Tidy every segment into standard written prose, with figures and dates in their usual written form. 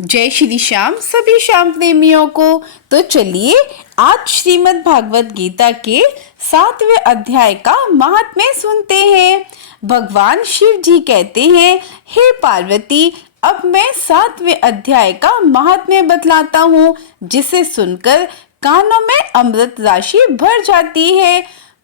जय श्री श्याम सभी श्याम प्रेमियों को। तो चलिए आज श्रीमद् भागवत गीता के 7वें अध्याय का महात्म्य सुनते हैं। भगवान शिव जी कहते हैं, हे पार्वती, अब मैं 7वें अध्याय का महात्म्य बतलाता हूँ, जिसे सुनकर कानों में अमृत राशि भर जाती है।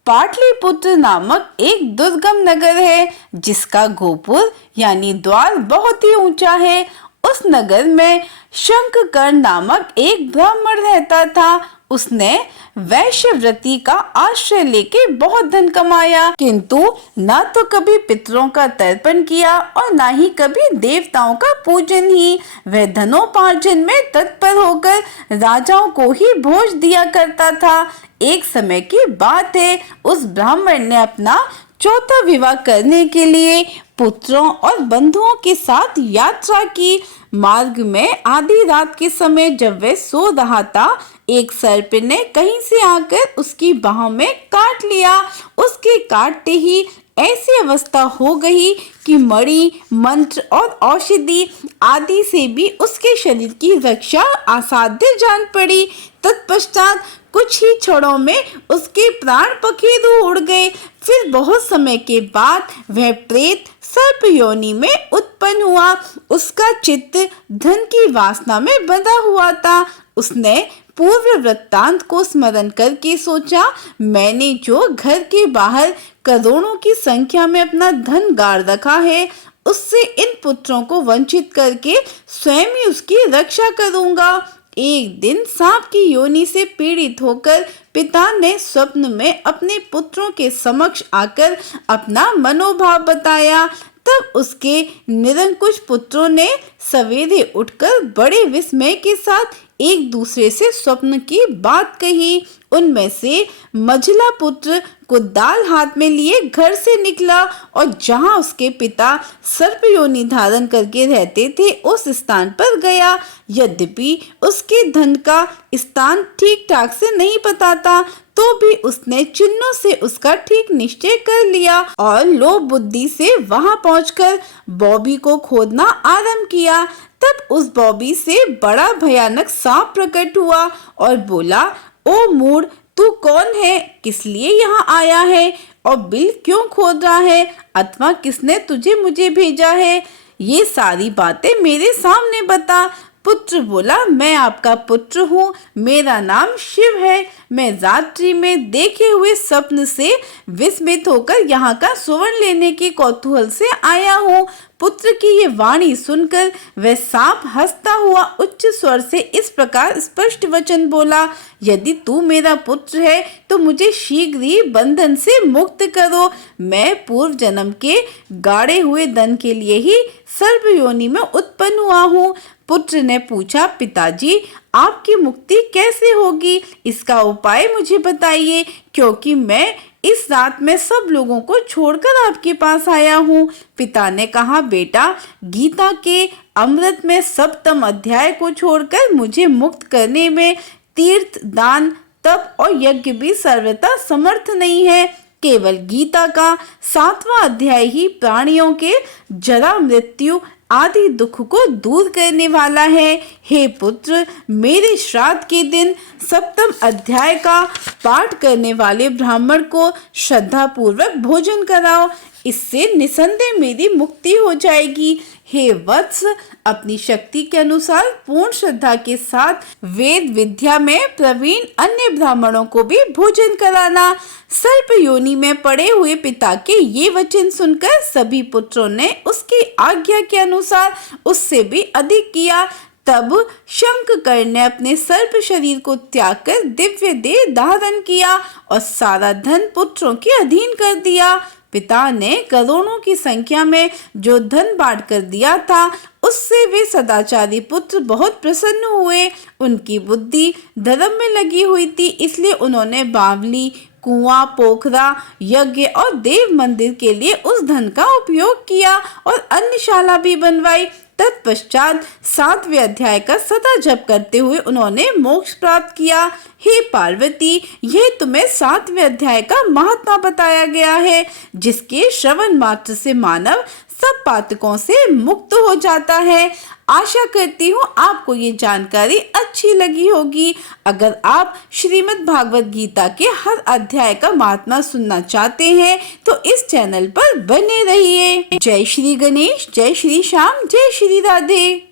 पाटलिपुत्र नामक एक दुर्गम नगर है, जिसका गोपुर यानी द्वार बहुत ही ऊंचा है। उस नगर में शंखकर्ण नामक एक ब्राह्मण रहता था। उसने वैश्यव्रती का आश्रय लेके बहुत धन कमाया, किंतु ना तो कभी पितरों का तर्पण किया और ना ही कभी देवताओं का पूजन ही। वह धनोपार्जन में तत्पर होकर राजाओं को ही भोज दिया करता था। एक समय की बात है, उस ब्राह्मण ने अपना चौथा विवाह करने के लिए पुत्रों और बंधुओं के साथ यात्रा की। मार्ग में आधी रात के समय जब वह सो रहा था, एक सर्प ने कहीं से आकर उसकी बाहों में काट लिया। उसके काटते ही ऐसी अवस्था हो गई कि मणि, मंत्र और औषधि आदि से भी उसके शरीर की रक्षा असाध्य जान पड़ी। तत्पश्चात कुछ ही क्षणों में उसके प्राण पखेरु उड़ गए। फिर बहुत समय के बाद वह प्रेत सर्प योनि में उत्पन्न हुआ। उसका चित्त धन की वासना में बंधा हुआ था। उसने पूर्व वृत्तांत को स्मरण करके सोचा, मैंने जो घर के बाहर करोड़ों की संख्या में अपना धन गाड़ रखा है, उससे इन पुत्रों को वंचित करके स्वयं ही उसकी रक्षा करूंगा। एक दिन सांप की योनि से पीड़ित होकर पिता ने स्वप्न में अपने पुत्रों के समक्ष आकर अपना मनोभाव बताया। तब उसके निरंकुश पुत्रों ने सवेरे उठकर बड़े विस्मय के साथ एक दूसरे से स्वप्न की बात कही। उनमें से मझला पुत्र कुदाल हाथ में लिए घर से निकला और जहां उसके पिता सर्प योनि धारण करके रहते थे, उस स्थान पर गया। यद्यपि उसके धन का स्थान ठीक ठाक से नहीं पता था, तो भी उसने चिन्हों से उसका ठीक निश्चय कर लिया और लोभ बुद्धि से वहां पहुंचकर बॉबी को खोदना आरंभ किया। तब उस बॉबी से बड़ा भयानक सांप प्रकट हुआ और बोला, ओ मूढ़, तू कौन है? किस लिए यहाँ आया है और बिल क्यों खोद रहा है? अथवा किसने तुझे मुझे भेजा है? ये सारी बातें मेरे सामने बता। पुत्र बोला, मैं आपका पुत्र हूँ, मेरा नाम शिव है। मैं रात्रि में देखे हुए स्वप्न से विस्मित होकर यहाँ का सुवर्ण लेने के कौतूहल से आया हूँ। पुत्र की ये वाणी सुनकर वह सांप हंसता हुआ उच्च स्वर से इस प्रकार स्पष्ट वचन बोला, यदि तू मेरा पुत्र है तो मुझे शीघ्र ही बंधन से मुक्त करो। मैं पूर्व जन्म के गाड़े हुए धन के लिए ही सर्प योनि में उत्पन्न हुआ हूँ। पुत्र ने पूछा, पिताजी, आपकी मुक्ति कैसे होगी? इसका उपाय मुझे बताइए, क्योंकि मैं इस रात में सब लोगों को छोड़कर आपके पास आया हूँ। पिता ने कहा, बेटा, गीता के अमृत में 7वें अध्याय को छोड़कर मुझे मुक्त करने में तीर्थ, दान, तप और यज्ञ भी सर्वथा समर्थ नहीं है। केवल गीता का 7वां अध्याय ही प्राणियों के जरा, मृत्यु आदि दुख को दूर करने वाला है। हे पुत्र, मेरे श्राद्ध के दिन 7वें अध्याय का पाठ करने वाले ब्राह्मण को श्रद्धा पूर्वक भोजन कराओ, इससे निसंदेह मेरी मुक्ति हो जाएगी। हे वत्स, अपनी शक्ति के अनुसार पूर्ण श्रद्धा के साथ वेद विद्या में प्रवीण अन्य ब्राह्मणों को भी भोजन कराना। सर्प योनि में पड़े हुए पिता के ये वचन सुनकर सभी पुत्रों ने उसकी आज्ञा के अनुसार उससे भी अधिक किया। तब शंखकर्ण ने अपने सर्प शरीर को त्याग कर दिव्य देह धारण किया और सारा धन पुत्रों के अधीन कर दिया। पिता ने करोड़ों की संख्या में जो धन बांट कर दिया था, उससे वे सदाचारी पुत्र बहुत प्रसन्न हुए। उनकी बुद्धि धर्म में लगी हुई थी, इसलिए उन्होंने बावली, कुआं, पोखरा, यज्ञ और देव मंदिर के लिए उस धन का उपयोग किया और अन्नशाला भी बनवाई। तत्पश्चात 7वें अध्याय का सदा जप करते हुए उन्होंने मोक्ष प्राप्त किया। हे पार्वती, यह तुम्हें 7वें अध्याय का महात्मा बताया गया है, जिसके श्रवण मात्र से मानव सब पातकों से मुक्त हो जाता है। आशा करती हूँ आपको ये जानकारी अच्छी लगी होगी। अगर आप श्रीमद् भागवत गीता के हर अध्याय का महात्मा सुनना चाहते हैं तो इस चैनल पर बने रहिए। जय श्री गणेश, जय श्री श्याम, जय श्री राधे।